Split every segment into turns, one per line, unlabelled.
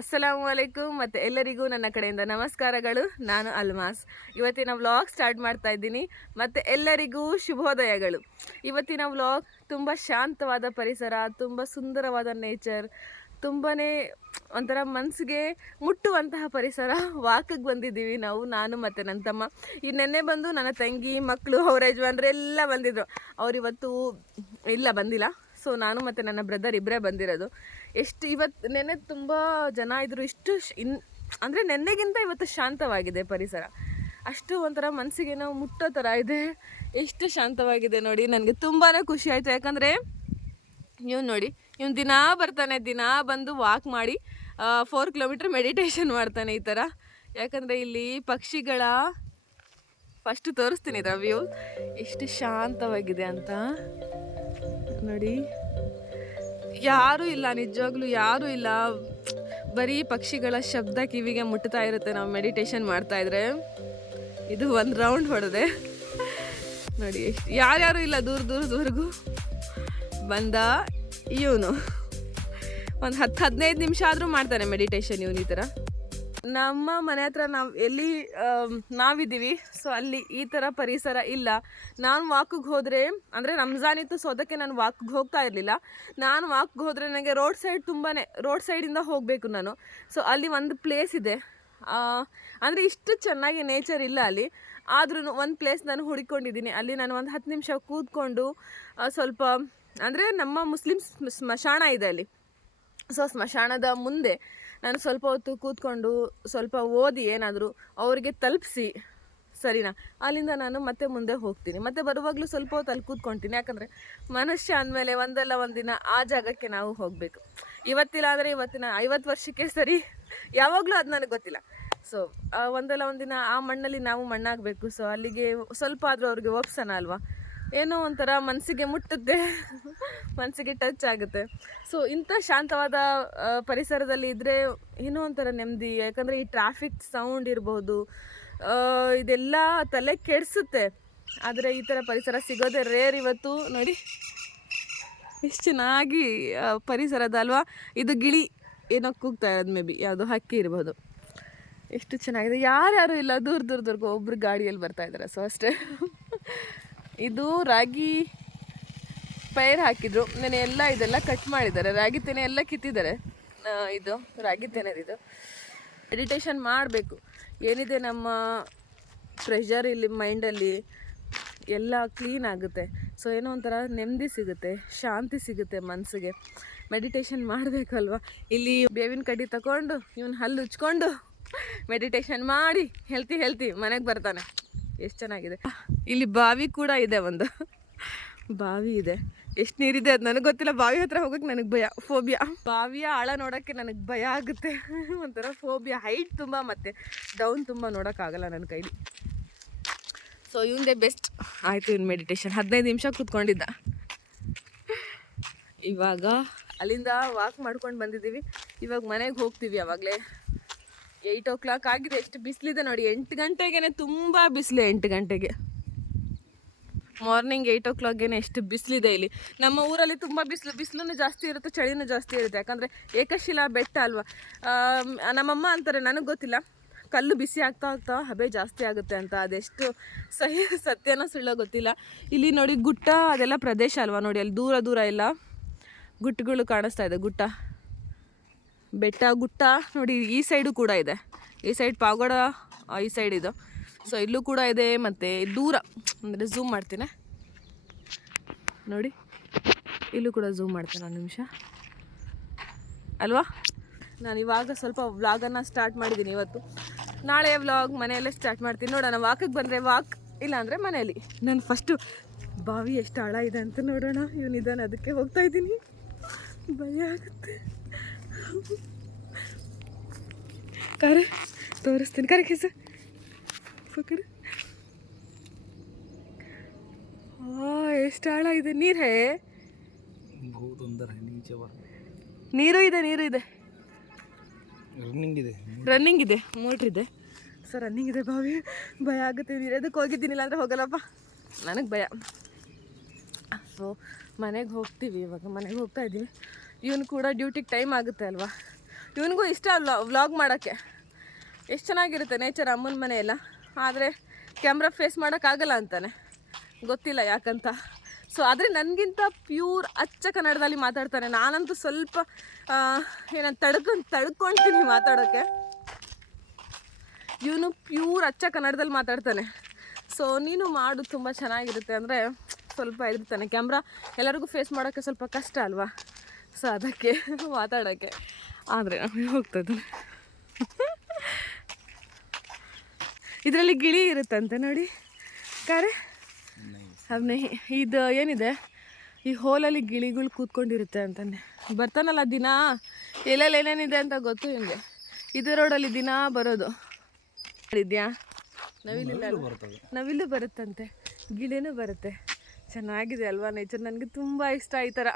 ಅಸ್ಸಲಾಮು ಅಲೈಕುಮ್ ಮತ್ತು ಎಲ್ಲರಿಗೂ ನನ್ನ ಕಡೆಯಿಂದ ನಮಸ್ಕಾರಗಳು. ನಾನು ಅಲ್ಮಾಸ್. ಇವತ್ತಿನ ವ್ಲಾಗ್ ಸ್ಟಾರ್ಟ್ ಮಾಡ್ತಾ ಇದ್ದೀನಿ. ಮತ್ತು ಎಲ್ಲರಿಗೂ ಶುಭೋದಯಗಳು. ಇವತ್ತಿನ ವ್ಲಾಗ್ ತುಂಬ ಶಾಂತವಾದ ಪರಿಸರ, ತುಂಬ ಸುಂದರವಾದ ನೇಚರ್ ತುಂಬಾ ಒಂಥರ ಮನಸ್ಸಿಗೆ ಮುಟ್ಟುವಂತಹ ಪರಿಸರ ವಾಕಿಗೆ ಬಂದಿದ್ದೀವಿ ನಾವು, ನಾನು ಮತ್ತು ನನ್ನ ತಮ್ಮ ಈ ನೆನ್ನೆ ಬಂದು ನನ್ನ ತಂಗಿ ಮಕ್ಕಳು ಅವರ ಯಜಮಾನ್ರೆಲ್ಲ ಬಂದಿದ್ದರು ಅವರಿವತ್ತು ಇಲ್ಲ, ಬಂದಿಲ್ಲ. ಸೊ ನಾನು ಮತ್ತು ನನ್ನ ಬ್ರದರ್ ಇಬ್ಬರೇ ಬಂದಿರೋದು. ಎಷ್ಟು ಇವತ್ತು ನೆನೆ ತುಂಬ ಜನ ಇದ್ದರು ಇಷ್ಟು ಇನ್ ಅಂದರೆ ನೆನ್ನೆಗಿಂತ ಇವತ್ತು ಶಾಂತವಾಗಿದೆ ಪರಿಸರ. ಅಷ್ಟು ಒಂಥರ ಮನಸ್ಸಿಗೆ ನಾವು ಮುಟ್ಟೋ ಥರ ಇದೆ. ಎಷ್ಟು ಶಾಂತವಾಗಿದೆ ನೋಡಿ, ನನಗೆ ತುಂಬಾ ಖುಷಿ ಆಯಿತು. ಯಾಕಂದರೆ, ಇವ್ನು ನೋಡಿ, ಇವ್ನು ದಿನ ಬರ್ತಾನೆ, ದಿನ ಬಂದು ವಾಕ್ ಮಾಡಿ ಫೋರ್ ಕಿಲೋಮೀಟ್ರ್ ಮೆಡಿಟೇಷನ್ ಮಾಡ್ತಾನೆ ಈ ಥರ ಯಾಕಂದರೆ ಇಲ್ಲಿ ಪಕ್ಷಿಗಳ ಫಸ್ಟ್ ತೋರಿಸ್ತೀನಿ ಇದರ ವ್ಯೂ ಎಷ್ಟು ಶಾಂತವಾಗಿದೆ ಅಂತ. ನೋಡಿ. ಯಾರೂ ಇಲ್ಲ, ನಿಜವಾಗ್ಲೂ ಯಾರೂ ಇಲ್ಲ. ಬರೀ ಪಕ್ಷಿಗಳ ಶಬ್ದ ಕಿವಿಗೆ ಮುಟ್ತಾ ಇರುತ್ತೆ ನಾವು ಮೆಡಿಟೇಷನ್ ಮಾಡ್ತಾ ಇದ್ರೆ. ಇದು ಒಂದು ರೌಂಡ್ ಹೊಡೆದೆ. ನೋಡಿ ಎಷ್ಟು ಯಾರ್ಯಾರು ಇಲ್ಲ ದೂರ ದೂರ ದೂರಗೂ ಬಂದ ಇವನು. ಒಂದು ಹತ್ತು ಹದಿನೈದು ನಿಮಿಷ ಆದರೂ ಮಾಡ್ತಾನೆ ಮೆಡಿಟೇಷನ್ ಇವನು ಈ ಥರ ನಮ್ಮ ಮನೆ ಹತ್ರ ನಾವು ಎಲ್ಲಿ ನಾವಿದ್ದೀವಿ ಸೊ ಅಲ್ಲಿ ಈ ಥರ ಪರಿಸರ ಇಲ್ಲ. ನಾನು ವಾಕಿಗೆ ಹೋದರೆ, ಅಂದರೆ ರಂಜಾನ್ ಇತ್ತು ಸೊ ಅದಕ್ಕೆ ನಾನು ವಾಕಿಗೆ ಹೋಗ್ತಾ ಇರಲಿಲ್ಲ. ನಾನು ವಾಕಿಗೆ ಹೋದರೆ ನನಗೆ ರೋಡ್ ಸೈಡ್ ತುಂಬಾ ರೋಡ್ ಸೈಡಿಂದ ಹೋಗಬೇಕು ನಾನು. ಸೊ ಅಲ್ಲಿ ಒಂದು ಪ್ಲೇಸ್ ಇದೆ. ಅಂದರೆ ಇಷ್ಟು ಚೆನ್ನಾಗಿ ನೇಚರ್ ಇಲ್ಲ ಅಲ್ಲಿ. ಆದ್ರೂ ಒಂದು ಪ್ಲೇಸ್ ನಾನು ಹುಡುಕೊಂಡಿದ್ದೀನಿ. ಅಲ್ಲಿ ನಾನು ಒಂದು ಹತ್ತು ನಿಮಿಷ ಕೂತ್ಕೊಂಡು ಸ್ವಲ್ಪ, ಅಂದರೆ ನಮ್ಮ ಮುಸ್ಲಿಮ್ಸ್ ಸ್ಮಶಾನ ಇದೆ ಅಲ್ಲಿ. ಸೊ ಸ್ಮಶಾನದ ಮುಂದೆ ನಾನು ಸ್ವಲ್ಪ ಹೊತ್ತು ಕೂತ್ಕೊಂಡು ಸ್ವಲ್ಪ ಓದಿ ಏನಾದರೂ ಅವರಿಗೆ ತಲುಪಿಸಿ. ಸರಿನಾ? ಅಲ್ಲಿಂದ ನಾನು ಮತ್ತೆ ಮುಂದೆ ಹೋಗ್ತೀನಿ. ಮತ್ತೆ ಬರುವಾಗಲೂ ಸ್ವಲ್ಪ ಹೊತ್ತು ಅಲ್ಲಿ ಕೂತ್ಕೊಳ್ತೀನಿ ಯಾಕಂದರೆ ಮನುಷ್ಯ ಅಂದಮೇಲೆ ಒಂದಲ್ಲ ಒಂದಿನ ಆ ಜಾಗಕ್ಕೆ ನಾವು ಹೋಗಬೇಕು. ಇವತ್ತಿಲ್ಲ ಅಂದರೆ ಇವತ್ತಿನ ಐವತ್ತು ವರ್ಷಕ್ಕೆ ಸರಿ ಯಾವಾಗಲೂ ಅದು ನನಗೆ ಗೊತ್ತಿಲ್ಲ. ಸೊ ಒಂದಲ್ಲ ಒಂದಿನ ಆ ಮಣ್ಣಲ್ಲಿ ನಾವು ಮಣ್ಣಾಗಬೇಕು. ಸೊ ಅಲ್ಲಿಗೆ ಸ್ವಲ್ಪ ಆದರೂ ಅವ್ರಿಗೆ ಒಪ್ಸೋಣ ಅಲ್ವಾ? ಏನೋ ಒಂಥರ ಮನಸ್ಸಿಗೆ ಮುಟ್ಟುತ್ತೆ. ಮನಸ್ಸಿಗೆ ಟಚ್ ಆಗುತ್ತೆ. ಸೊ ಇಂಥ ಶಾಂತವಾದ ಪರಿಸರದಲ್ಲಿ ಇದ್ದರೆ ಏನೋ ಒಂಥರ ನೆಮ್ಮದಿ. ಯಾಕಂದರೆ ಈ ಟ್ರಾಫಿಕ್ ಸೌಂಡ್ ಇರ್ಬೋದು ಇದೆಲ್ಲ ತಲೆ ಕೆಡಿಸುತ್ತೆ. ಆದರೆ ಈ ಥರ ಪರಿಸರ ಸಿಗೋದೇ ರೇರ್ ಇವತ್ತು. ನೋಡಿ, ಎಷ್ಟು ಚೆನ್ನಾಗಿ ಪರಿಸರದ ಅಲ್ವಾ? ಇದು ಗಿಳಿ ಏನೋ ಕೂಗ್ತಾ ಇರೋದು ಮೇ ಬಿ ಯಾವುದೋ ಹಕ್ಕಿ ಇರ್ಬೋದು. ಎಷ್ಟು ಚೆನ್ನಾಗಿದೆ. ಯಾರ್ಯಾರು ಇಲ್ಲ, ದೂರ ದೂರ ದೂರ್ಗ ಒಬ್ರು ಗಾಡಿಯಲ್ಲಿ ಬರ್ತಾ ಇದ್ದಾರೆ ಸೊ ಅಷ್ಟೇ. ಇದು ರಾಗಿ ಪೈರ್ ಹಾಕಿದ್ರು. ನೆನೆ ಎಲ್ಲ ಇದೆಲ್ಲ ಕಟ್ ಮಾಡಿದ್ದಾರೆ. ರಾಗಿ ತೆನೆ ಎಲ್ಲ ಕಿತ್ತಿದ್ದಾರೆ. ಇದು ರಾಗಿ ತೆನೆದಿದು ಮೆಡಿಟೇಷನ್ ಮಾಡಬೇಕು. ಏನಿದೆ ನಮ್ಮ ಪ್ರೆಷರ್ ಇಲ್ಲಿ ಮೈಂಡಲ್ಲಿ ಎಲ್ಲ ಕ್ಲೀನ್ ಆಗುತ್ತೆ. ಸೊ ಏನೋ ಒಂಥರ ನೆಮ್ಮದಿ ಸಿಗುತ್ತೆ. ಶಾಂತಿ ಸಿಗುತ್ತೆ ಮನಸ್ಸಿಗೆ ಮೆಡಿಟೇಷನ್ ಮಾಡಬೇಕಲ್ವ ಇಲ್ಲಿ ಬೇವಿನ ಕಡ್ಡಿ ತಗೊಂಡು ಇವನು ಹಲ್ಲು ಉಚ್ಕೊಂಡು ಮೆಡಿಟೇಷನ್ ಮಾಡಿ ಹೆಲ್ತಿ ಹೆಲ್ತಿ ಮನೆಗೆ ಬರ್ತಾನೆ. ಎಷ್ಟು ಚೆನ್ನಾಗಿದೆ. ಇಲ್ಲಿ ಬಾವಿ ಕೂಡ ಇದೆ ಒಂದು. ಬಾವಿ ಇದೆ. ಎಷ್ಟು ನೀರಿದೆ ಅದು ನನಗೆ ಗೊತ್ತಿಲ್ಲ. ಬಾವಿ ಹತ್ರ ಹೋಗಕ್ಕೆ ನನಗೆ ಭಯ, ಫೋಬಿಯಾ. ಬಾವಿಯ ಆಳ ನೋಡೋಕ್ಕೆ ನನಗೆ ಭಯ ಆಗುತ್ತೆ. ಒಂಥರ ಫೋಬಿಯಾ. ಹೈಟ್ ತುಂಬ ಮತ್ತು ಡೌನ್ ತುಂಬ ನೋಡೋಕ್ಕಾಗಲ್ಲ ನನ್ನ ಕೈಲಿ. ಸೊ ಇವಂದೇ ಬೆಸ್ಟ್ ಆಯಿತು ಇವ್ನು ಮೆಡಿಟೇಷನ್ ಹದಿನೈದು ನಿಮಿಷ ಕೂತ್ಕೊಂಡಿದ್ದ. ಇವಾಗ ಅಲ್ಲಿಂದ ವಾಕ್ ಮಾಡ್ಕೊಂಡು ಬಂದಿದ್ದೀವಿ. ಇವಾಗ ಮನೆಗೆ ಹೋಗ್ತೀವಿ ಅವಾಗಲೇ. ಏಯ್ಟ್ ಓ ಕ್ಲಾಕ್ ಆಗಿದೆ, ಎಷ್ಟು ಬಿಸಿಲಿದೆ ನೋಡಿ. ಎಂಟು ಗಂಟೆಗೆ ತುಂಬ ಬಿಸಿಲು ಎಂಟು ಗಂಟೆಗೆ. ಮಾರ್ನಿಂಗ್ ಏಯ್ಟ್ ಓ ಕ್ಲಾಕ್ಗೆ ಎಷ್ಟು ಬಿಸಿಲಿದೆ ಇಲ್ಲಿ. ನಮ್ಮ ಊರಲ್ಲಿ ತುಂಬ ಬಿಸಿಲು ಬಿಸಿಲು ಜಾಸ್ತಿ ಇರುತ್ತೆ, ಚಳಿನೂ ಜಾಸ್ತಿ ಇರುತ್ತೆ. ಯಾಕಂದರೆ ಏಕಶಿಲಾ ಬೆಟ್ಟ ಅಲ್ವಾ? ನಮ್ಮಮ್ಮ ಅಂತಾರೆ, ನನಗೆ ಗೊತ್ತಿಲ್ಲ. ಕಲ್ಲು ಬಿಸಿ ಆಗ್ತಾ ಹೋಗ್ತಾ ಹಬೆ ಜಾಸ್ತಿ ಆಗುತ್ತೆ ಅಂತ. ಅದೆಷ್ಟು ಸಹಿ, ಸತ್ಯನ ಸುಳ್ಳ ಗೊತ್ತಿಲ್ಲ. ಇಲ್ಲಿ ನೋಡಿ ಗುಟ್ಟ ಅದೆಲ್ಲ ಪ್ರದೇಶ ಅಲ್ವಾ ನೋಡಿ. ಅಲ್ಲಿ ದೂರ ದೂರ ಎಲ್ಲ ಗುಟ್ಟಗಳು ಕಾಣಿಸ್ತಾ ಇದೆ, ಗುಟ್ಟ. ಬೆಟ್ಟ, ಗುಟ್ಟ, ನೋಡಿ ಈ ಸೈಡು ಕೂಡ ಇದೆ. ಈ ಸೈಡ್ ಪಾಗೋಡ ಈ ಸೈಡ್ ಇದು. ಸೊ ಇಲ್ಲೂ ಕೂಡ ಇದೆ ಮತ್ತು ದೂರ, ಅಂದರೆ ಝೂಮ್ ಮಾಡ್ತೀನಿ. ನೋಡಿ, ಇಲ್ಲೂ ಕೂಡ ಝೂಮ್ ಮಾಡ್ತೀನಿ ಒಂದು ನಿಮಿಷ. ಅಲ್ವಾ? ನಾನು ಇವಾಗ ಸ್ವಲ್ಪ ವ್ಲಾಗನ್ನು ಸ್ಟಾರ್ಟ್ ಮಾಡಿದ್ದೀನಿ ಇವತ್ತು. ನಾಳೆ ವ್ಲಾಗ್ ಮನೆಯಲ್ಲೇ ಸ್ಟಾರ್ಟ್ ಮಾಡ್ತೀನಿ. ನೋಡೋಣ ವಾಕಿಗೆ ಬಂದರೆ ವಾಕ್ ಇಲ್ಲಾಂದರೆ ಮನೆಯಲ್ಲಿ. ನಾನು ಫಸ್ಟು ಬಾವಿ ಎಷ್ಟು ಆಳ ಇದೆ ಅಂತ ನೋಡೋಣ. ಇವನಿದ್ದಾನೆ ಅದಕ್ಕೆ ಹೋಗ್ತಾ ಇದ್ದೀನಿ. ಭಯ ಆಗುತ್ತೆ. ಕರೆ ತೋರಿಸ್ತೀನಿ. ಕರೆ ಕಿಸ. ಆ ಎಷ್ಟು ಆಳ ಇದೆ? ನೀರು ಹೇ? ನೀರು ಇದೆ ನೀರು ಇದೆ.
ರನ್ನಿಂಗ್ ಇದೆ.
ರನ್ನಿಂಗ್ ಇದೆ. ಮೋಟ್ರ್ ಇದೆ. ಸರ್ ರನ್ನಿಂಗ್ ಇದೆ ಬಾವಿ. ಭಯ ಆಗುತ್ತೆ ನೀರು. ಅದಕ್ಕೆ ಹೋಗಿದ್ದೀನಿ? ಇಲ್ಲಾಂದ್ರೆ ಹೋಗಲ್ಲಪ್ಪ. ನನಗೆ ಭಯ. ಸೊ ಮನೆಗೆ ಹೋಗ್ತೀವಿ ಇವಾಗ. ಮನೆಗೆ ಹೋಗ್ತಾ ಇದ್ದೀವಿ. ಇವನು ಕೂಡ ಡ್ಯೂಟಿಗೆ ಟೈಮ್ ಆಗುತ್ತೆ ಅಲ್ವಾ? ಇವನಿಗೂ ಇಷ್ಟ ವ್ಲಾಗ್ ಮಾಡೋಕ್ಕೆ. ಎಷ್ಟು ಚೆನ್ನಾಗಿರುತ್ತೆ ನೇಚರ್ ಅಮ್ಮನ ಮನೆ ಎಲ್ಲ. ಆದರೆ ಕ್ಯಾಮ್ರಾ ಫೇಸ್ ಮಾಡೋಕ್ಕಾಗಲ್ಲ ಅಂತಾನೆ. ಗೊತ್ತಿಲ್ಲ ಯಾಕಂತ. ಸೊ ಆದರೆ ನನಗಿಂತ ಪ್ಯೂರ್ ಅಚ್ಚ ಕನ್ನಡದಲ್ಲಿ ಮಾತಾಡ್ತಾನೆ. ನಾನಂತೂ ಸ್ವಲ್ಪ ಏನಂತ, ತಡ್ಕೊಂಡು ತಡ್ಕೊಳ್ತೀನಿ ಮಾತಾಡೋಕ್ಕೆ ಇವನು ಪ್ಯೂರ್ ಅಚ್ಚ ಕನ್ನಡದಲ್ಲಿ ಮಾತಾಡ್ತಾನೆ. ಸೊ ನೀನು ಮಾಡು, ತುಂಬ ಚೆನ್ನಾಗಿರುತ್ತೆ. ಅಂದರೆ ಸ್ವಲ್ಪ ಇರ್ತಾನೆ ಕ್ಯಾಮ್ರಾ ಎಲ್ಲರಿಗೂ ಫೇಸ್ ಮಾಡೋಕ್ಕೆ ಸ್ವಲ್ಪ ಕಷ್ಟ ಅಲ್ವಾ? ಸೊ ಅದಕ್ಕೆ ಮಾತಾಡೋಕ್ಕೆ. ಆದರೆ ನಮಗೆ ಹೋಗ್ತದೆ. ಇದರಲ್ಲಿ ಗಿಳಿ ಇರುತ್ತಂತೆ ನೋಡಿ. ಕಾರೆ ಅದನ್ನ ಇದು ಏನಿದೆ? ಈ ಹೋಲಲ್ಲಿ ಗಿಳಿಗಳು ಕೂತ್ಕೊಂಡಿರುತ್ತೆ ಅಂತಾನೆ ಬರ್ತಾನಲ್ಲ ದಿನ? ಎಲ್ಲೆಲ್ಲಿ ಏನೇನಿದೆ ಅಂತ ಗೊತ್ತು ನಿಮಗೆ? ಇದೇ ರೋಡಲ್ಲಿ ದಿನ ಬರೋದು. ಇದೆಯಾ? ನವಿಲಿಲ್ಲ ನವಿಲು ಬರುತ್ತಂತೆ. ಗಿಳಿನೂ ಬರುತ್ತೆ. ಚೆನ್ನಾಗಿದೆ ಅಲ್ವಾ ನೇಚರ್ ನನಗೆ ತುಂಬ ಇಷ್ಟ ಈ ಥರ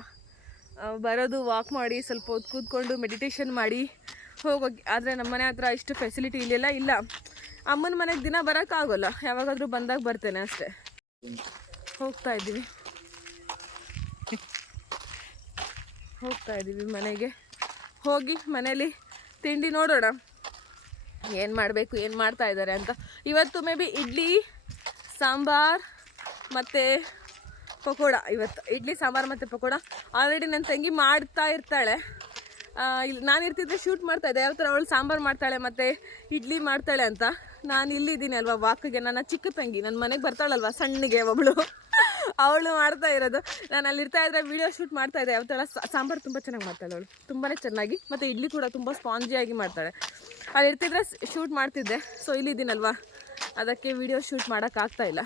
ಬರೋದು ವಾಕ್ ಮಾಡಿ, ಸ್ವಲ್ಪ ಹೊತ್ತು ಕೂತ್ಕೊಂಡು ಮೆಡಿಟೇಷನ್ ಮಾಡಿ ಹೋಗೋಗಿ. ಆದರೆ ನಮ್ಮ ಮನೆ ಹತ್ರ ಇಷ್ಟು ಫೆಸಿಲಿಟಿ ಇಲ್ಲೆಲ್ಲ ಇಲ್ಲ. ಅಮ್ಮನ ಮನೆಗೆ ದಿನ ಬರೋಕ್ಕಾಗೋಲ್ಲ. ಯಾವಾಗಾದರೂ ಬಂದಾಗ ಬರ್ತೇನೆ ಅಷ್ಟೇ. ಹೋಗ್ತಾ ಇದ್ದೀವಿ. ಹೋಗ್ತಾ ಇದ್ದೀವಿ ಮನೆಗೆ. ಹೋಗಿ ಮನೇಲಿ ತಿಂಡಿ ನೋಡೋಣ. ಏನು ಮಾಡಬೇಕು, ಏನು ಮಾಡ್ತಾ ಇದ್ದಾರೆ ಅಂತ. ಇವತ್ತು ಮೇ ಬಿ ಇಡ್ಲಿ, ಸಾಂಬಾರ್, ಮತ್ತು ಪಕೋಡ, ಇವತ್ತು ಇಡ್ಲಿ, ಸಾಂಬಾರು ಮತ್ತು ಪಕೋಡ. ಆಲ್ರೆಡಿ ನನ್ನ ತಂಗಿ ಮಾಡ್ತಾ ಇರ್ತಾಳೆ. ಇಲ್ಲಿ ನಾನು ಇರ್ತಿದ್ರೆ ಶೂಟ್ ಮಾಡ್ತಾ ಇದ್ದೆ. ಯಾವ ಥರ ಅವಳು ಸಾಂಬಾರು ಮಾಡ್ತಾಳೆ ಮತ್ತು ಇಡ್ಲಿ ಮಾಡ್ತಾಳೆ ಅಂತ. ನಾನು ಇಲ್ಲಿದ್ದೀನಿ ಅಲ್ವಾ ವಾಕಿಗೆ. ನನ್ನ ಚಿಕ್ಕ ತಂಗಿ ನನ್ನ ಮನೆಗೆ ಬರ್ತಾಳಲ್ವ ಸಣ್ಣಗೆ ಒಬ್ಬಳು ಅವಳು ಮಾಡ್ತಾ ಇರೋದು. ನಾನು ಅಲ್ಲಿ ಇರ್ತಾ ಇದ್ರೆ ವಿಡಿಯೋ ಶೂಟ್ ಮಾಡ್ತಾ ಇದ್ದೆ. ಯಾವ ಥರ ಸಾಂಬಾರು ತುಂಬ ಚೆನ್ನಾಗಿ ಮಾಡ್ತಾಳೆ ಅವಳು. ತುಂಬಾ ಚೆನ್ನಾಗಿ ಮತ್ತು ಇಡ್ಲಿ ಕೂಡ ತುಂಬ ಸ್ಪಾಂಜಿಯಾಗಿ ಮಾಡ್ತಾಳೆ. ಅಲ್ಲಿ ಇರ್ತಿದ್ರೆ ಶೂಟ್ ಮಾಡ್ತಿದ್ದೆ. ಸೊ ಇಲ್ಲಿದ್ದೀನಲ್ವಾ. ಅದಕ್ಕೆ ವಿಡಿಯೋ ಶೂಟ್ ಮಾಡೋಕ್ಕಾಗ್ತಾ ಇಲ್ಲ.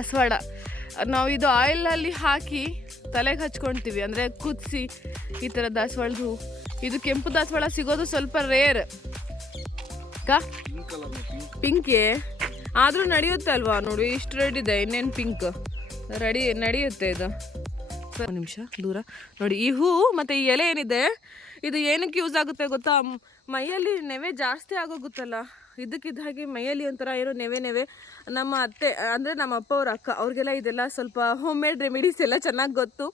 ದಾಸವಾಳ. ನಾವು ಇದು ಆಯಿಲಲ್ಲಿ ಹಾಕಿ ತಲೆಗೆ ಹಚ್ಕೊಳ್ತೀವಿ ಅಂದರೆ ಕುದಿಸಿ ಈ ಥರ ದಾಸವಾಳದ ಹೂ. ಇದು ಕೆಂಪು ದಾಸವಾಳ ಸಿಗೋದು ಸ್ವಲ್ಪ ರೇರ್ ಕಾ?
ಪಿಂಕೆ
ಆದರೂ ನಡೆಯುತ್ತೆ ಅಲ್ವಾ? ನೋಡಿ, ಇಷ್ಟು ರೆಡ್ ಇದೆ, ಇನ್ನೇನು ಪಿಂಕ್ ರೆಡಿ, ನಡೆಯುತ್ತೆ ಇದು. ನಿಮಿಷ, ದೂರ. ನೋಡಿ, ಈ ಹೂ ಮತ್ತು ಈ ಎಲೆ ಏನಿದೆ, ಇದು ಏನಕ್ಕೆ ಯೂಸ್ ಆಗುತ್ತೆ ಗೊತ್ತಾ? ಮೈಯಲ್ಲಿ ನೆವೆ ಜಾಸ್ತಿ ಆಗೋಗುತ್ತಲ್ಲ. ಇದಕ್ಕಿದ್ದ ಹಾಗೆ ಮೈಯಲ್ಲಿ ಒಂಥರ ಏನೋ ನೆವೆ ನೆವೆ. ನಮ್ಮ ಅತ್ತೆ, ಅಂದರೆ ನಮ್ಮ ಅಪ್ಪ ಅವ್ರ ಅಕ್ಕ, ಅವ್ರಿಗೆಲ್ಲ ಇದೆಲ್ಲ ಸ್ವಲ್ಪ ಹೋಮ್ ಮೇಡ್ ರೆಮಿಡೀಸ್ ಎಲ್ಲ ಚೆನ್ನಾಗಿ ಗೊತ್ತು.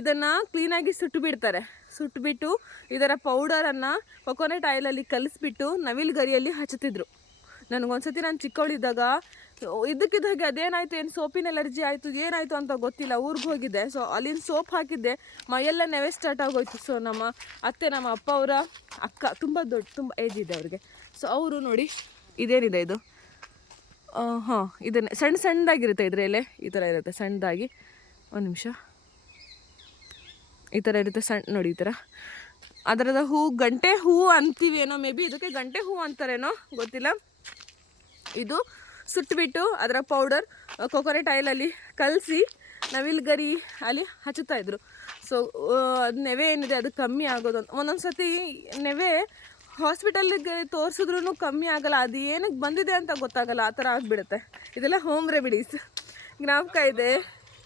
ಇದನ್ನು ಕ್ಲೀನಾಗಿ ಸುಟ್ಟು ಬಿಡ್ತಾರೆ ಸುಟ್ಟುಬಿಟ್ಟು ಇದರ ಪೌಡರನ್ನು ಕೊಕೊನೆಟ್ ಆಯಿಲಲ್ಲಿ ಕಲಿಸ್ಬಿಟ್ಟು ನವಿಲು ಗರಿಯಲ್ಲಿ ಹಚ್ಚುತ್ತಿದ್ರು ನನಗೊಂದ್ಸತಿ ನಾನು ಚಿಕ್ಕವಳಿದ್ದಾಗ ಇದಕ್ಕಿದ್ದ ಹಾಗೆ ಅದೇನಾಯ್ತು, ಏನು ಸೋಪಿನ ಎಲರ್ಜಿ ಆಯಿತು, ಏನಾಯಿತು ಅಂತ ಗೊತ್ತಿಲ್ಲ, ಊರಿಗೆ ಹೋಗಿದ್ದೆ. ಸೊ ಅಲ್ಲಿನ ಸೋಪ್ ಹಾಕಿದ್ದೆ. ಮೈಯೆಲ್ಲ ನೆವೆ ಸ್ಟಾರ್ಟ್ ಆಗೋಯ್ತು. ಸೊ ನಮ್ಮ ಅತ್ತೆ, ನಮ್ಮ ಅಪ್ಪ ಅವರ ಅಕ್ಕ, ತುಂಬ ದೊಡ್ಡ, ತುಂಬ ಏಜ್ ಇದೆ ಅವ್ರಿಗೆ. ಸೊ ಅವರು ನೋಡಿ, ಇದೇನಿದೆ ಇದು? ಹಾಂ, ಇದನ್ನೇ. ಸಣ್ಣ ಸಣ್ಣದಾಗಿರುತ್ತೆ ಇದ್ರ ಎಲೆ ಈ ಥರ ಇರುತ್ತೆ, ಸಣ್ಣದಾಗಿ. ಒಂದು ನಿಮಿಷ. ಈ ಥರ ಇರುತ್ತೆ ಸಣ್ಣ ನೋಡಿ ಈ ಥರ. ಅದರದ ಹೂ, ಗಂಟೆ ಹೂ ಅಂತೀವಿ ಏನೋ ಮೇ ಬಿ ಇದಕ್ಕೆ ಗಂಟೆ ಹೂ ಅಂತಾರೇನೋ, ಗೊತ್ತಿಲ್ಲ. ಇದು ಸುಟ್ಬಿಟ್ಟು ಅದರ ಪೌಡರ್ ಕೊಕೊನೆಟ್ ಆಯಿಲಲ್ಲಿ ಕಲಸಿ ನವಿಲು ಗರಿ ಅಲ್ಲಿ ಹಚ್ಚುತ್ತಾ ಇದ್ರು. ಸೊ ಅದು ನೆವೆ ಏನಿದೆ, ಅದು ಕಮ್ಮಿ ಆಗೋದು ಒಂದೊಂದು ಸತಿ ನೆವೆ ಹಾಸ್ಪಿಟಲ್ಗೆ ತೋರಿಸಿದ್ರೂ ಕಮ್ಮಿ ಆಗಲ್ಲ. ಅದು ಏನಕ್ಕೆ ಬಂದಿದೆ ಅಂತ ಗೊತ್ತಾಗಲ್ಲ. ಆ ಥರ ಆಗಿಬಿಡುತ್ತೆ. ಇದೆಲ್ಲ ಹೋಮ್ ರೆಮಿಡೀಸ್. ಜ್ಞಾಪಕ ಇದೆ.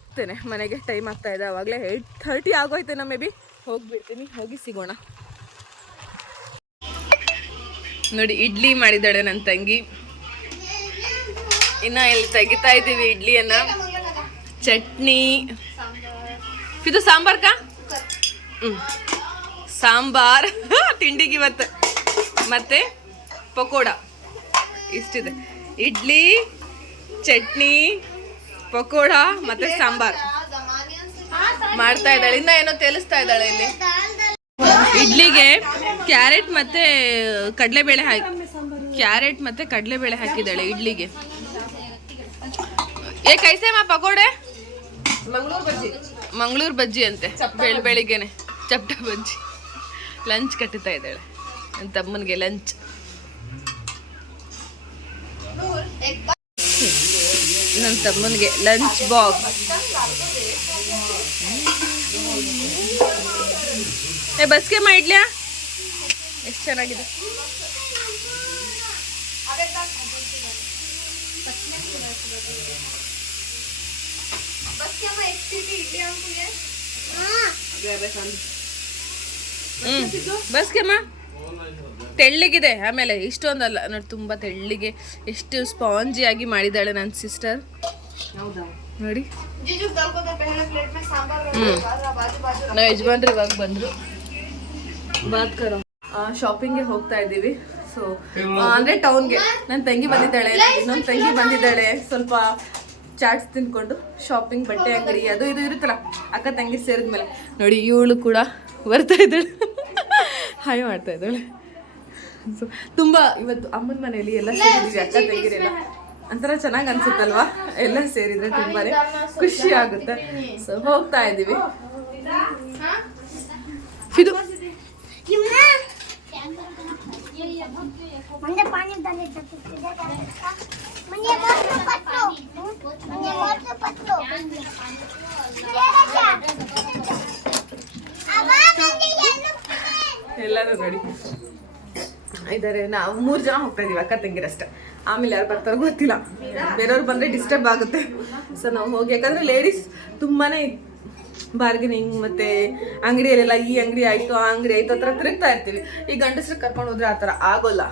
ಇರ್ತೇನೆ. ಮನೆಗೆ ಟೈಮ್ ಆಗ್ತಾ ಇದೆ. ಆವಾಗಲೇ ಏಯ್ಟ್ ಥರ್ಟಿ ಆಗೋಯ್ತೇನೋ ಮೇ ಬಿ. ಹೋಗಿಬಿಡ್ತೀನಿ. ಹೋಗಿ ಸಿಗೋಣ. ನೋಡಿ, ಇಡ್ಲಿ ಮಾಡಿದ್ದಾಳೆ ನನ್ನ ತಂಗಿ. ಇನ್ನ ಇಲ್ಲಿ ತೆಗಿತಾ ಇದ್ದೀವಿ ಇಡ್ಲಿಯನ್ನ? ಚಟ್ನಿ. ಇದು ಸಾಂಬಾರ್ ಕಾ ಹ್ಮ್. ಸಾಂಬಾರ್. ತಿಂಡಿಗೆ ಇವತ್ತು. ಮತ್ತೆ ಪಕೋಡ. ಇಷ್ಟಿದೆ. ಇಡ್ಲಿ ಚಟ್ನಿ ಪಕೋಡ ಮತ್ತೆ ಸಾಂಬಾರ್. ಮಾಡ್ತಾ ಇದ್ದಾಳೆ. ಇನ್ನ ಏನೋ ತೇಲಿಸ್ತಾ ಇದ್ದಾಳೆ ಇಲ್ಲಿ. ಇಡ್ಲಿಗೆ ಕ್ಯಾರೆಟ್ ಮತ್ತೆ ಕಡಲೆಬೇಳೆ ಹಾಕಿ ಕ್ಯಾರೆಟ್ ಮತ್ತೆ ಕಡಲೆಬೇಳೆ ಹಾಕಿದ್ದಾಳೆ ಇಡ್ಲಿಗೆ. ಏ ಕೈಸೆ ಮಾ ಪಕೋಡೆ? ಮಂಗಳೂರು ಬಜ್ಜಿ. ಮಂಗಳೂರು ಬಜ್ಜಿ ಅಂತೆ. ಬೆಳ ಬೆಳಿಗ್ಗೆನೆ. ಚಪ್ಟ ಬಜ್ಜಿ. ಲಂಚ್ ಕಟ್ಟುತ್ತಾ ಇದ್ದಾಳೆ. ನನ್ನ ತಮ್ಮನಿಗೆ ಲಂಚ್ ನನ್ನ ತಮ್ಮನಿಗೆ ಲಂಚ್ ಬಾಕ್ಸ್ ಏ ಬಸ್ಗೆ ಮಾಡ್ಲ್ಯಾ ಎಷ್ಟು ಚೆನ್ನಾಗಿದೆ. ಹ್ಞೂ ಬಸ್ಗೆಮ್ಮ ತೆಳ್ಳಿಗಿದೆ. ಆಮೇಲೆ ಇಷ್ಟೊಂದಲ್ಲ ನೋಡಿ ತುಂಬ ತೆಳ್ಳಿಗೆ ಎಷ್ಟು ಸ್ಪಾಂಜಿ ಆಗಿ ಮಾಡಿದ್ದಾಳೆ ನನ್ನ ಸಿಸ್ಟರ್. ನೋಡಿ. ಹ್ಞೂ ನಾವು ಯಜಮಾನ್ರು ಇವಾಗ ಬಂದ್ರು. ಬಾತ್ ಕರೋ. ಶಾಪಿಂಗ್ಗೆ ಹೋಗ್ತಾ ಇದ್ದೀವಿ. ಸೊ ಅಂದರೆ ಟೌನ್ಗೆ ನನ್ನ ತಂಗಿ ಬಂದಿದ್ದಾಳೆ ಇನ್ನೊಂದು ತಂಗಿ ಬಂದಿದ್ದಾಳೆ. ಸ್ವಲ್ಪ ಚಾಟ್ಸ್ ತಿನ್ಕೊಂಡು ಶಾಪಿಂಗ್ ಬಟ್ಟೆ ಅಂಗಡಿ ಅದು ಇದು ಇರುತ್ತಲ್ಲ ಅಕ್ಕ ತಂಗಿ ಸೇರಿದ್ಮೇಲೆ. ನೋಡಿ ಇವಳು ಕೂಡ ಬರ್ತಾ ಇದ್ದಾಳೆ. ಹಾಯ್ ಮಾಡ್ತಾ ಇದ್ದಾಳೆ. ಸೊ ತುಂಬ ಇವತ್ತು ಅಮ್ಮನ ಮನೆಯಲ್ಲಿ ಎಲ್ಲ ಸೇರಿದ್ವಿ ಅಕ್ಕ ತೆಗಿರಿಲ್ಲ. ಒಂಥರ ಚೆನ್ನಾಗಿ ಅನ್ಸುತ್ತಲ್ವಾ? ಎಲ್ಲ ಸೇರಿದ್ರೆ ತುಂಬಾನೇ ಖುಷಿ ಆಗುತ್ತೆ. ಸೊ ಹೋಗ್ತಾ ಇದ್ದೀವಿ. ಇದು ಎಲ್ಲರೂ ರೆಡಿ ಇದಾರೆ, ನಾವು ಮೂರು ಜನ ಹೋಗ್ತಾ ಇದೀವಿ ಅಕ್ಕ ತಂಗಿರಷ್ಟೇ ಆಮೇಲೆ ಯಾರು ಬರ್ತಾರೋ ಗೊತ್ತಿಲ್ಲ. ಬೇರೆಯವ್ರು ಬಂದ್ರೆ ಡಿಸ್ಟರ್ಬ್ ಆಗುತ್ತೆ. ಸೊ ನಾವು ಹೋಗಿ, ಯಾಕಂದ್ರೆ ಲೇಡೀಸ್ ತುಂಬಾನೇ ಬಾರ್ಗನಿಂಗ್ ಮತ್ತೆ ಅಂಗಡಿಯಲ್ಲೆಲ್ಲ ಈ ಅಂಗಡಿ ಆಯ್ತು, ಆ ಅಂಗಡಿ ಆಯ್ತು, ಆ ಥರ ತಿರುಗ್ತಾ ಇರ್ತೀವಿ. ಈ ಗಂಡಸ್ರಿಗೆ ಕರ್ಕೊಂಡು ಹೋದ್ರೆ ಆ ಥರ ಆಗೋಲ್ಲ.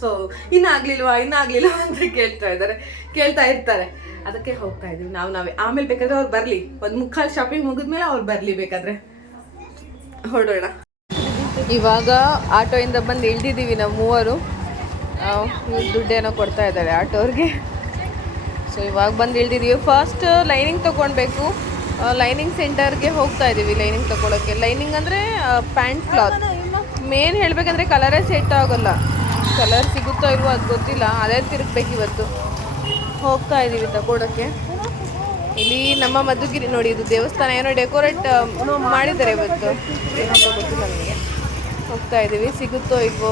ಸೊ ಇನ್ನಾಗ್ಲಿಲ್ವಾ ಇನ್ನಾಗ್ಲಿಲ್ವಾ ಅಂತ ಕೇಳ್ತಾ ಇದ್ದಾರೆ ಕೇಳ್ತಾ ಇರ್ತಾರೆ. ಅದಕ್ಕೆ ಹೋಗ್ತಾ ಇದೀವಿ ನಾವು ನಾವೇ. ಆಮೇಲೆ ಬೇಕಾದ್ರೆ ಅವ್ರು ಬರಲಿ. ಒಂದು ಮುಖಾಲ್ ಶಾಪಿಂಗ್ ಮುಗಿದ್ಮೇಲೆ ಅವ್ರು ಬರಲಿ ಬೇಕಾದ್ರೆ. ಹೊರಡೋಣ. ಇವಾಗ ಆಟೋಯಿಂದ ಬಂದು ಇಳ್ದಿದ್ದೀವಿ ನಾವು ಮೂವರು. ದುಡ್ಡೇನೋ ಕೊಡ್ತಾ ಇದ್ದಾರೆ ಆಟೋರಿಗೆ. ಸೊ ಇವಾಗ ಬಂದು ಇಳ್ದಿದ್ದೀವಿ. ಫಸ್ಟ್ ಲೈನಿಂಗ್ ತೊಗೊಳ್ಬೇಕು ಲೈನಿಂಗ್ ಸೆಂಟರ್ಗೆ ಹೋಗ್ತಾ ಇದ್ದೀವಿ ಲೈನಿಂಗ್ ತೊಗೊಳಕ್ಕೆ. ಲೈನಿಂಗ್ ಅಂದರೆ ಪ್ಯಾಂಟ್ ಕ್ಲಾತ್ ಮೇನ್ ಹೇಳಬೇಕಂದ್ರೆ ಕಲರೇ ಸೆಟ್ ಆಗೋಲ್ಲ. ಕಲರ್ ಸಿಗುತ್ತೋ ಇಲ್ವೋ ಅದು ಗೊತ್ತಿಲ್ಲ. ಅದೇ ತಿರುಗ್ಬೇಕು ಇವತ್ತು. ಹೋಗ್ತಾ ಇದ್ದೀವಿ ತಗೊಳಕ್ಕೆ. ಇಲ್ಲಿ ನಮ್ಮ ಮಧುಗಿರಿ ನೋಡಿ ಇದು ದೇವಸ್ಥಾನ ಏನೋ ಡೆಕೋರೇಟ್ ಮಾಡಿದ್ದಾರೆ ಇವತ್ತು. ಏನಂತ ಗೊತ್ತಿಲ್ಲ ನನಗೆ ಹೋಗ್ತಾ ಇದ್ದೀವಿ. ಸಿಗುತ್ತೋ ಇಲ್ವೋ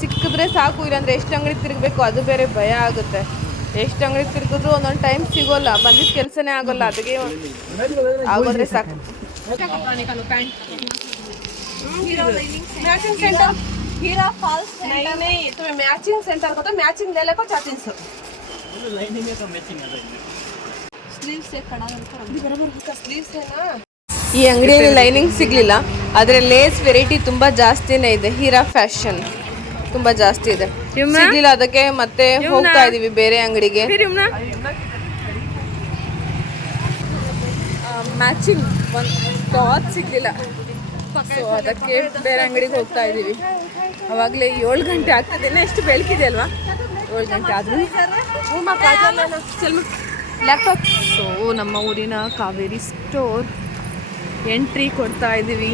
ಸಿಕ್ಕಿದ್ರೆ ಸಾಕು ಇಲ್ಲಾಂದರೆ ಎಷ್ಟು ಅಂಗಡಿ ತಿರುಗಬೇಕು ಅದು ಬೇರೆ ಭಯ ಆಗುತ್ತೆ. ಎಷ್ಟು ಅಂಗಡಿ ತಿರುಗಿದ್ರು ಒಂದೊಂದು ಟೈಮ್ ಸಿಗೋಲ್ಲ ಬಂದಿದ್ದ ಕೆಲಸನೇ ಆಗೋಲ್ಲ ಅದಕ್ಕೆ ಆಗೋದ್ರೆ ಸಾಕು.
ಮ್ಯಾಚಿಂಗ್ ಸೆಂಟರ್ ಮ್ಯಾಚಿಂಗ್ ಸೆಂಟರ್
ಈ ಅಂಗಡಿಯಲ್ಲಿ ಲೈನಿಂಗ್ ಸಿಗ್ಲಿಲ್ಲ. ಆದರೆ ಲೇಸ್ ವೆರೈಟಿ ತುಂಬ ಜಾಸ್ತಿನೇ ಇದೆ. ಹೀರಾ ಫ್ಯಾಷನ್ ತುಂಬ ಜಾಸ್ತಿ ಇದೆ. ಸಿಗ್ಲಿಲ್ಲ ಅದಕ್ಕೆ ಮತ್ತೆ ಹೋಗ್ತಾ ಇದೀವಿ ಬೇರೆ ಅಂಗಡಿಗೆ. ಮ್ಯಾಚಿಂಗ್ ಒಂದು ಕ್ಲಾತ್ ಸಿಗ್ಲಿಲ್ಲ. ಸೊ ಅದಕ್ಕೆ ಬೇರೆ ಅಂಗಡಿಗೆ ಹೋಗ್ತಾ ಇದೀವಿ. ಅವಾಗಲೇ ಏಳು ಗಂಟೆ ಆಗ್ತದೆ. ಇನ್ನೂ ಎಷ್ಟು ಬೆಳಕಿದೆ ಅಲ್ವಾ? ಏಳು ಗಂಟೆ ಆದ್ರೂ. ಲ್ಯಾಪ್ಟಾಪ್ ಸೊ ನಮ್ಮ ಊರಿನ ಕಾವೇರಿ ಸ್ಟೋರ್ ಎಂಟ್ರಿ ಕೊಡ್ತಾ ಇದ್ದೀವಿ.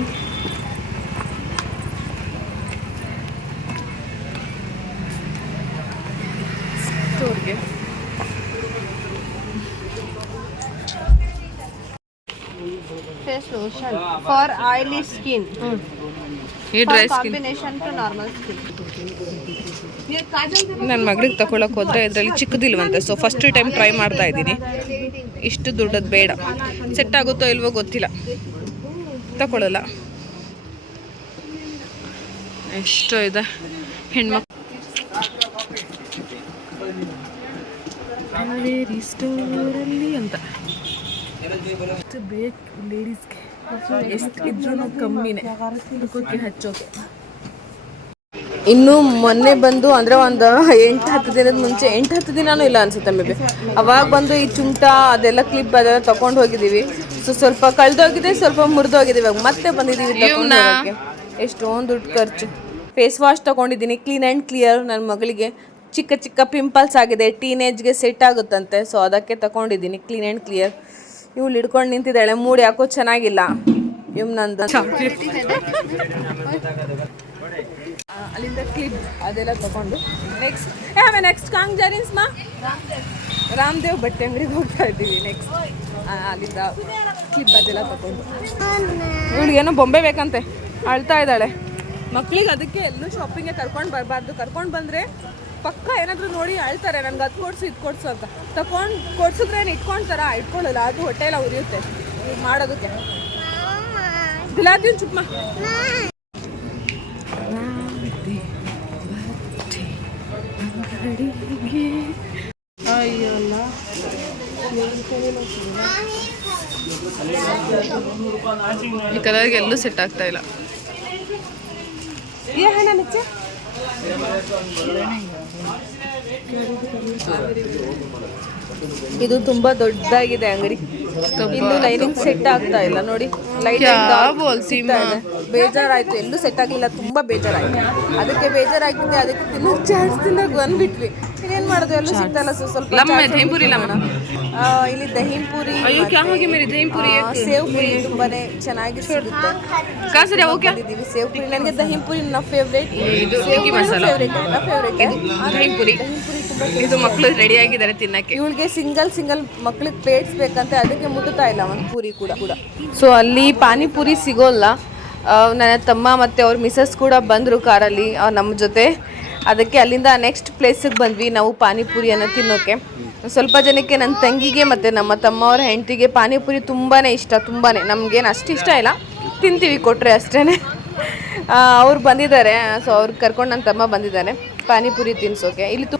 Face lotion
for oily skin
combination to normal skin
ನನ್ನ ಮಗಳಿಗೆ ತಗೊಳಕ್ ಹೋದ್ರೆ ಇದರಲ್ಲಿ ಚಿಕ್ಕದಿಲ್ವಂತೆ ಸೊ ಫಸ್ಟ್ ಟೈಮ್ ಟ್ರೈ ಮಾಡ್ತಾ ಇದ್ದೀನಿ. ಇಷ್ಟು ದುಡ್ಡದು ಬೇಡ. ಸೆಟ್ ಆಗುತ್ತೋ ಇಲ್ವೋ ಗೊತ್ತಿಲ್ಲ. ತಗೊಳ್ಳಲ್ಲ ಎಷ್ಟೋ ಇದೆ. ಸ್ಟೋರಲ್ಲಿ ಅಂತ. ಬೇಕು ಲೇಡೀಸ್ಗೆ ಎಷ್ಟು ಇದ್ರೂ ಕಮ್ಮಿನೇ. ಹಚ್ಚೋಕೆ. ಇನ್ನು ಮೊನ್ನೆ ಬಂದು ಅಂದ್ರೆ ಒಂದು ಎಂಟು ಹತ್ತು ದಿನದ ಮುಂಚೆ ಎಂಟು ಹತ್ತು ದಿನಾನು ಇಲ್ಲ ಅನ್ಸುತ್ತೆ ಮೇ ಬಿ. ಅವಾಗ ಬಂದು ಈ ಚುಮ್ಟ ಅದೆಲ್ಲ ಕ್ಲಿಪ್ ಅದೆಲ್ಲ ತಗೊಂಡು ಹೋಗಿದ್ದೀವಿ. ಸೊ ಸ್ವಲ್ಪ ಕಳೆದೋಗಿದೆ ಸ್ವಲ್ಪ ಮುರಿದೋಗಿದೆ ಇವಾಗ. ಮತ್ತೆ ಬಂದಿದ್ದೀವಿ. ಎಷ್ಟೊಂದು ದುಡ್ಡು ಖರ್ಚು. ಫೇಸ್ ವಾಶ್ ತಗೊಂಡಿದ್ದೀನಿ ಕ್ಲೀನ್ ಆ್ಯಂಡ್ ಕ್ಲಿಯರ್ ನನ್ನ ಮಗಳಿಗೆ. ಚಿಕ್ಕ ಚಿಕ್ಕ ಪಿಂಪಲ್ಸ್ ಆಗಿದೆ ಟೀನೇಜ್ಗೆ ಸೆಟ್ ಆಗುತ್ತಂತೆ. ಸೊ ಅದಕ್ಕೆ ತಗೊಂಡಿದ್ದೀನಿ ಕ್ಲೀನ್ ಆ್ಯಂಡ್ ಕ್ಲಿಯರ್ ಇವಳು ಹಿಡ್ಕೊಂಡು ನಿಂತಿದ್ದಾಳೆ ಮೂಡ್ ಯಾಕೋ ಚೆನ್ನಾಗಿಲ್ಲ. ಇವ್ ನಂದು. ಅಲ್ಲಿಂದ ಕ್ಲಿಪ್ ಅದೆಲ್ಲ ತಗೊಂಡು ನೆಕ್ಸ್ಟ್ ಆಮೇಲೆ ನೆಕ್ಸ್ಟ್ ಕಾಂಗ್ ಜರೀನ್ಸ್ ಮಾ ರಾಮದೇವ್ ಬಟ್ಟೆ ಅಂಗಡಿಗೆ ಹೋಗ್ತಾ ಇದ್ದೀವಿ ನೆಕ್ಸ್ಟ್ ಅಲ್ಲಿಂದ ಕ್ಲಿಪ್ ಅದೆಲ್ಲ ತಗೊಂಡು. ಏನೋ ಬೊಂಬೆ ಬೇಕಂತೆ, ಅಳ್ತಾ ಇದ್ದಾಳೆ. ಮಕ್ಳಿಗೆ ಅದಕ್ಕೆ ಎಲ್ಲೂ ಶಾಪಿಂಗ್ಗೆ ಕರ್ಕೊಂಡು ಬರಬಾರ್ದು. ಕರ್ಕೊಂಡು ಬಂದರೆ ಪಕ್ಕ ಏನಾದರೂ ನೋಡಿ ಅಳ್ತಾರೆ, ನನ್ಗೆ ಅದು ಕೊಡ್ಸು, ಇದು ಕೊಡ್ಸು ಅಂತ. ತಗೊಂಡು ಕೊಡ್ಸಿದ್ರೆ ಏನು ಇಟ್ಕೊಂಡ್ತಾರ ಇಟ್ಕೊಳ್ಳಲ್ಲ, ಅದು ಹೊಟ್ಟೆ ಎಲ್ಲ ಉರಿಯುತ್ತೆ. ಮಾಡೋದಕ್ಕೆ. ಗುಲಾಬಿನ ಚುಪ್ಮ. ಈ ಕಲರ್ಗೆ ಎಲ್ಲೂ ಸೆಟ್ ಆಗ್ತಾ ಇಲ್ಲ. ಇದು ತುಂಬಾ ದೊಡ್ಡದಾಗಿದೆ ಅಂಗಡಿ. ಇನ್ನು ಲೈಟಿಂಗ್ ಸೆಟ್ ಆಗ್ತಾ ಇಲ್ಲ ನೋಡಿ. ಲೈಟ್ ಬೇಜಾರಾಯ್ತು ಎಲ್ಲೂ ಸೆಟ್ ಆಗಲಿಲ್ಲ ತುಂಬ ಬೇಜಾರಾಯ್ತು. ಅದಕ್ಕೆ ಬೇಜಾರಾಗ್ತಿದೆ ಅದಕ್ಕೆ ತಿನ್ನೋ ಚಾಟ್ಸ್ ತಿನ್ನೋಕೆ ಬಂದ್ಬಿಟ್ವಿ. ಏನ್ ಮಾಡೋದು ಎಲ್ಲೂ ಸಿಗ್ತಾ ಇಲ್ಲ ಸೊ ಸ್ವಲ್ಪ ದಹಿಪುರಿ ಇಲ್ಲಿ ದಹಿಪುರಿ ಸೇವ್ ಪುರಿ ತುಂಬಾನೇ ಚೆನ್ನಾಗಿ ಸಿಗುತ್ತೆ. ಬಂದಿದ್ದೀವಿ ಸೇವ್ ಪುರಿ. ನನಗೆ ದಹಿಂಪುರಿ ನನ್ನ ಫೇವ್ರೇಟ್ ಫೇವ್ರೇಟ್ ನನ್ನ ಫೇವ್ರೇಟ್ ದಹಿಪುರಿ ತುಂಬಾ
ಇದು ಮಕ್ಕಳು ರೆಡಿ ಆಗಿದ್ದಾರೆ ತಿನ್ನಕ್ಕೆ.
ಇವಳಿಗೆ ಸಿಂಗಲ್ ಸಿಂಗಲ್ ಮಕ್ಳಿಗೆ ಪ್ಲೇಟ್ಸ್ ಬೇಕಂತೆ ಅದಕ್ಕೆ ಮುಟ್ಟುತ್ತಾ ಇಲ್ಲ ಒಂದು ಪೂರಿ ಕೂಡ ಕೂಡ. ಸೊ ಅಲ್ಲಿ ಪಾನಿಪುರಿ ಸಿಗೋಲ್ಲ. ನನ್ನ ತಮ್ಮ ಮತ್ತು ಅವ್ರ ಮಿಸಸ್ ಕೂಡ ಬಂದರು ಕಾರಲ್ಲಿ ನಮ್ಮ ಜೊತೆ. ಅದಕ್ಕೆ ಅಲ್ಲಿಂದ ನೆಕ್ಸ್ಟ್ ಪ್ಲೇಸಿಗೆ ಬಂದ್ವಿ ನಾವು ಪಾನಿಪುರಿಯನ್ನು ತಿನ್ನೋಕ್ಕೆ ಸ್ವಲ್ಪ ಜನಕ್ಕೆ ನನ್ನ ತಂಗಿಗೆ ಮತ್ತು ನಮ್ಮ ತಮ್ಮ ಅವ್ರ ಹೆಂಡತಿಗೆ ಪಾನಿಪುರಿ ತುಂಬಾ ಇಷ್ಟ ತುಂಬಾ ನಮಗೇನು ಅಷ್ಟು ಇಷ್ಟ ಇಲ್ಲ. ತಿಂತೀವಿ ಕೊಟ್ಟರೆ ಅಷ್ಟೇ ಅವ್ರು ಬಂದಿದ್ದಾರೆ ಸೊ ಅವ್ರಿಗೆ ಕರ್ಕೊಂಡು ನನ್ನ ತಮ್ಮ ಬಂದಿದ್ದಾನೆ ಪಾನಿಪುರಿ ತಿನ್ಸೋಕೆ. ಇಲ್ಲಿ ತು,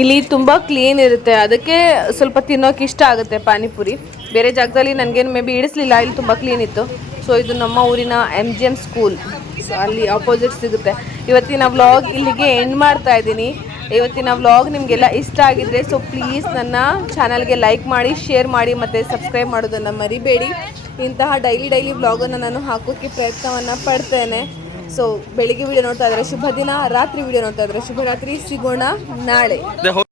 ಇಲ್ಲಿ ತುಂಬ ಕ್ಲೀನ್ ಇರುತ್ತೆ. ಅದಕ್ಕೆ ಸ್ವಲ್ಪ ತಿನ್ನೋಕೆ ಇಷ್ಟ ಆಗುತ್ತೆ ಪಾನಿಪುರಿ. ಬೇರೆ ಜಾಗದಲ್ಲಿ ನನಗೇನು ಮೇ ಬಿ ಇಡಿಸ್ಲಿಲ್ಲ, ಇಲ್ಲಿ ತುಂಬ ಕ್ಲೀನ್ ಇತ್ತು. ಸೊ ಇದು ನಮ್ಮ ಊರಿನ M G M school so ಅಲ್ಲಿ ಆಪೋಸಿಟ್ ಸಿಗುತ್ತೆ ಇವತ್ತಿನ ವ್ಲಾಗ್ ಇಲ್ಲಿಗೆ ಎಂಡ್ ಮಾಡ್ತಾ ಇದ್ದೀನಿ. ಇವತ್ತಿನ ವ್ಲಾಗ್ ನಿಮಗೆಲ್ಲ ಇಷ್ಟ ಆಗಿದ್ರೆ ಸೊ ಪ್ಲೀಸ್ ನನ್ನ ಚಾನಲ್ಗೆ ಲೈಕ್ ಮಾಡಿ ಶೇರ್ ಮಾಡಿ, ಮತ್ತು ಸಬ್ಸ್ಕ್ರೈಬ್ ಮಾಡೋದನ್ನು ಮರಿಬೇಡಿ. ಇಂತಹ ಡೈಲಿ ಡೈಲಿ ವ್ಲಾಗನ್ನು ನಾನು ಹಾಕೋಕ್ಕೆ ಪ್ರಯತ್ನವನ್ನು ಪಡ್ತೇನೆ. ಸೊ ಬೆಳಿಗ್ಗೆ ವಿಡಿಯೋ ನೋಡ್ತಾ ಇದ್ರೆ ಶುಭ ದಿನ ರಾತ್ರಿ ವಿಡಿಯೋ ನೋಡ್ತಾ ಇದ್ರೆ ಶುಭರಾತ್ರಿ. ಸಿಗೋಣ ನಾಳೆ.